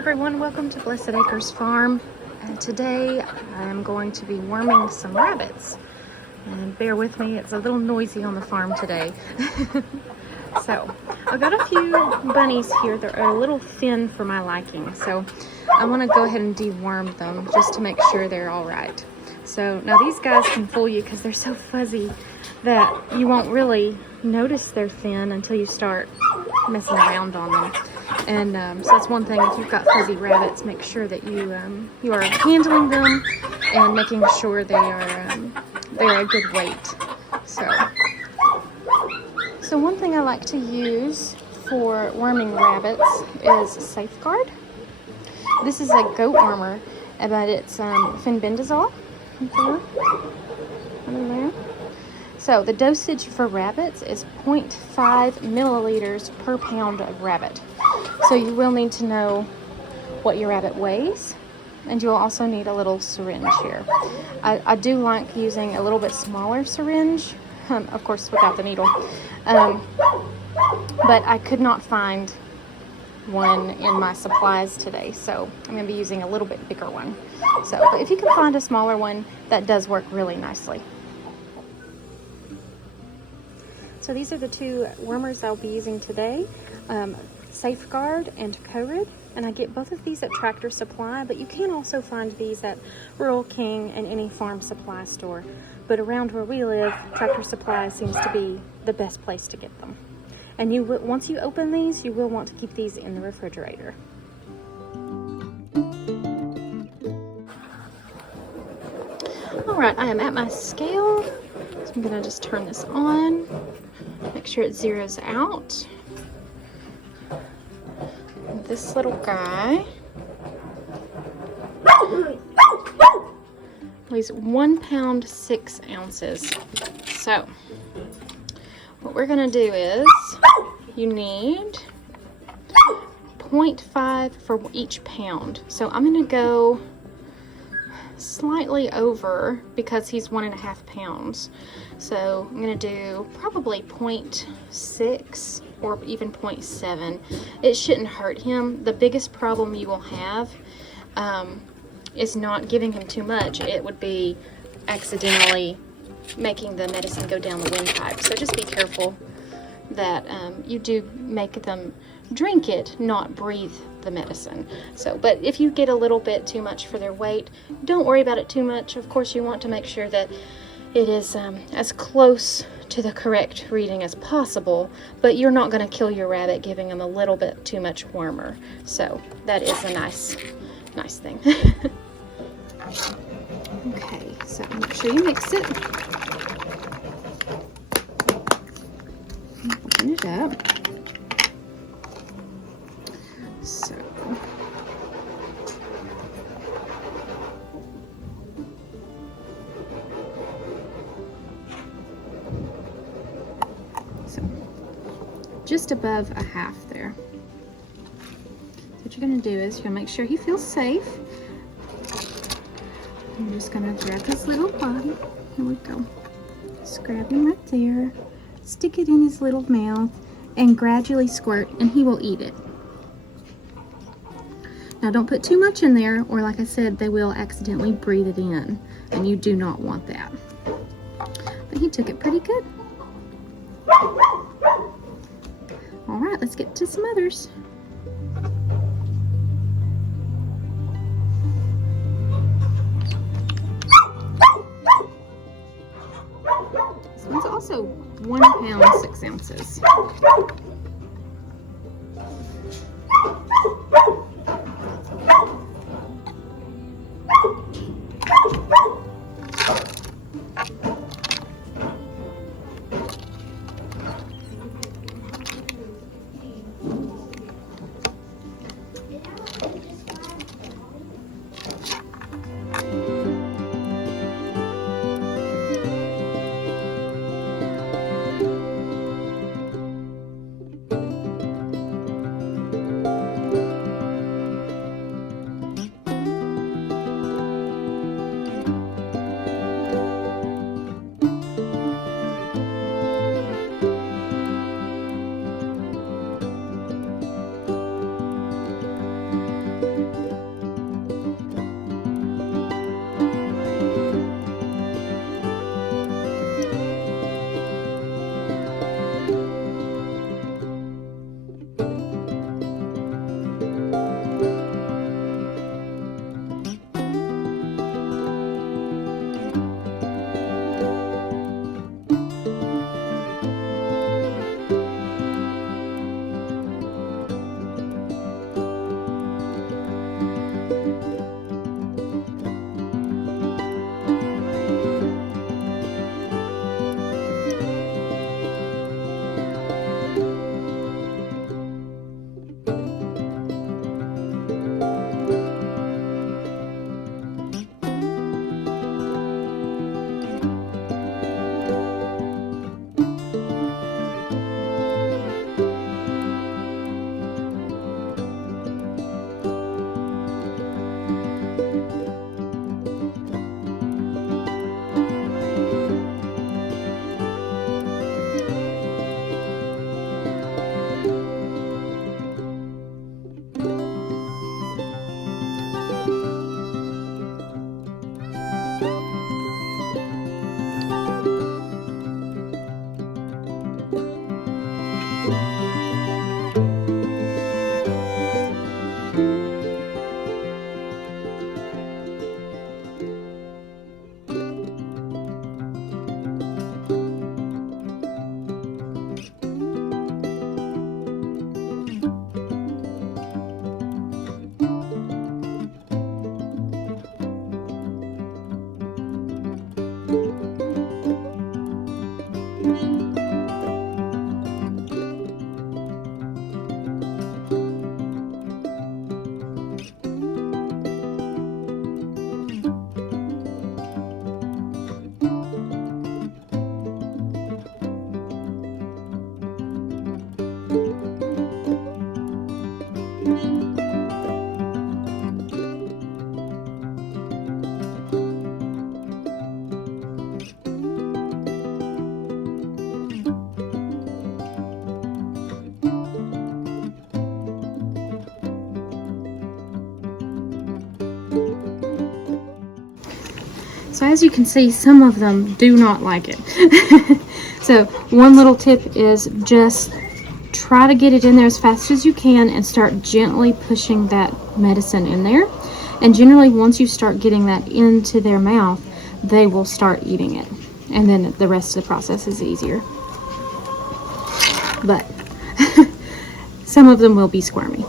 everyone, welcome to Blessed Acres Farm, and today I am going to be worming some rabbits. And bear with me, it's a little noisy on the farm today. So I've got a few bunnies here that are a little thin for my liking, so I want to go ahead and deworm them just to make sure they're all right. So now these guys can fool you because they're so fuzzy that you won't really notice they're thin until you start messing around on them. And so that's one thing, if you've got fuzzy rabbits, make sure that you are handling them and making sure they're a good weight. So one thing I like to use for worming rabbits is Safeguard. This is a goat wormer, but it's fenbendazole. There. So the dosage for rabbits is 0.5 milliliters per pound of rabbit. So you will need to know what your rabbit weighs, and you'll also need a little syringe here. I do like using a little bit smaller syringe, of course without the needle, but I could not find one in my supplies today, so I'm going to be using a little bit bigger one. But if you can find a smaller one, that does work really nicely. So these are the two wormers I'll be using today, Safeguard and Corid, and I get both of these at Tractor Supply, but you can also find these at Rural King and any farm supply store. But around where we live, Tractor Supply seems to be the best place to get them. And once you open these, you will want to keep these in the refrigerator. Alright, I am at my scale, so I'm going to just turn this on, make sure it zeroes out. And this little guy weighs 1 pound 6 ounces. So what we're going to do is you need 0.5 for each pound. So I'm going to go slightly over because he's 1.5 pounds. So I'm going to do probably 0.6 or even 0.7. It shouldn't hurt him. The biggest problem you will have is not giving him too much. It would be accidentally making the medicine go down the windpipe. So just be careful that you do make them drink it, not breathe the medicine. But if you get a little bit too much for their weight, don't worry about it too much. Of course, you want to make sure that it is as close to the correct reading as possible, but you're not going to kill your rabbit giving them a little bit too much wormer. So that is a nice thing. Okay, so make sure you mix it. Open it up. So just above a half there. So what you're going to do is you're going to make sure he feels safe. I'm just going to grab his little body. Here we go. Just grab him right there. Stick it in his little mouth and gradually squirt, and he will eat it. Now don't put too much in there, or like I said, they will accidentally breathe it in, and you do not want that. But he took it pretty good. Alright, let's get to some others. This one's also 1 pound 6 ounces. So as you can see, some of them do not like it. So one little tip is just try to get it in there as fast as you can and start gently pushing that medicine in there. And generally, once you start getting that into their mouth, they will start eating it. And then the rest of the process is easier. But some of them will be squirmy.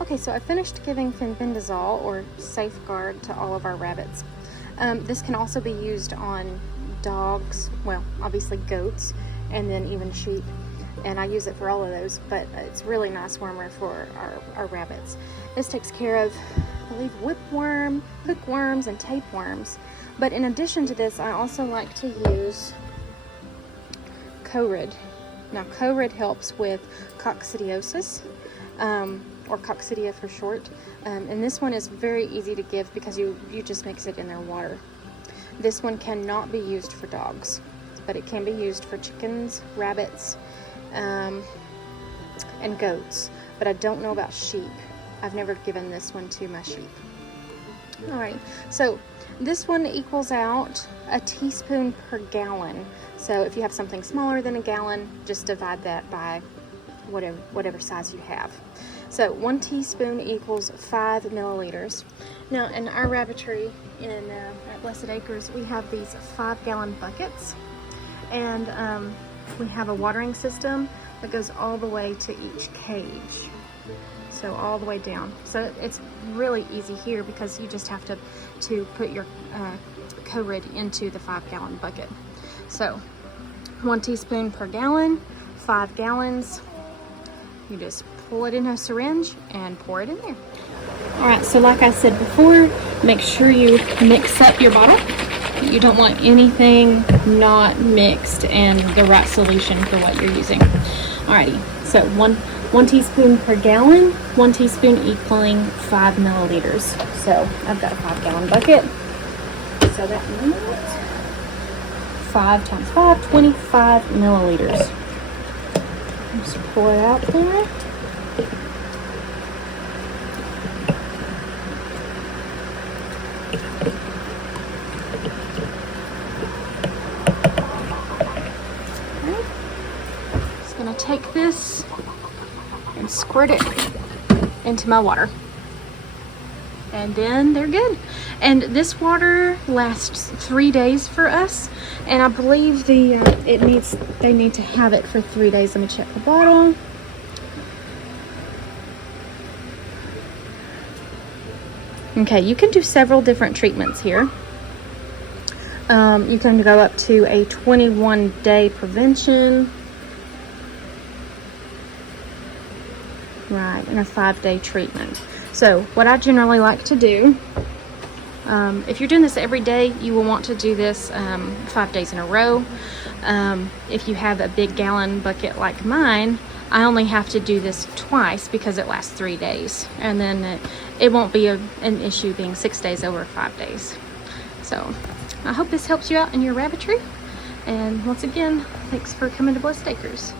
Okay, so I finished giving fenbendazole or Safeguard to all of our rabbits. This can also be used on dogs, well, obviously goats, and then even sheep. And I use it for all of those, but it's really nice wormer for our rabbits. This takes care of, I believe, whipworm, hookworms, and tapeworms. But in addition to this, I also like to use Corid. Now, Corid helps with coccidiosis, or coccidia for short. And this one is very easy to give because you just mix it in their water. This one cannot be used for dogs, but it can be used for chickens, rabbits, and goats. But I don't know about sheep. I've never given this one to my sheep. Alright, so this one equals out a teaspoon per gallon. So if you have something smaller than a gallon, just divide that by whatever size you have. So 1 teaspoon equals 5 milliliters. Now in our rabbitry at Blessed Acres, we have these 5-gallon buckets, and we have a watering system that goes all the way to each cage. So all the way down. So it's really easy here because you just have to put your Corid into the 5-gallon bucket. So 1 teaspoon per gallon, 5 gallons. You just pull it in a syringe and pour it in there. All right, so like I said before, make sure you mix up your bottle. You don't want anything not mixed and the right solution for what you're using. Alrighty, so one teaspoon per gallon, 1 teaspoon equaling 5 milliliters. So I've got a 5-gallon bucket. So that means 5 times 5, 25 milliliters. Just pour it out there. Okay. Just gonna take this and squirt it into my water. and then they're good. And this water lasts 3 days for us, and I believe they need to have it for 3 days. Let me check the bottle. Okay, you can do several different treatments here. You can go up to a 21-day prevention, right, and a 5-day treatment. So what I generally like to do, if you're doing this every day, you will want to do this 5 days in a row. If you have a big gallon bucket like mine, I only have to do this twice because it lasts 3 days, and then it won't be an issue being 6 days over 5 days. So I hope this helps you out in your rabbitry, and once again, thanks for coming to Blessed Acres.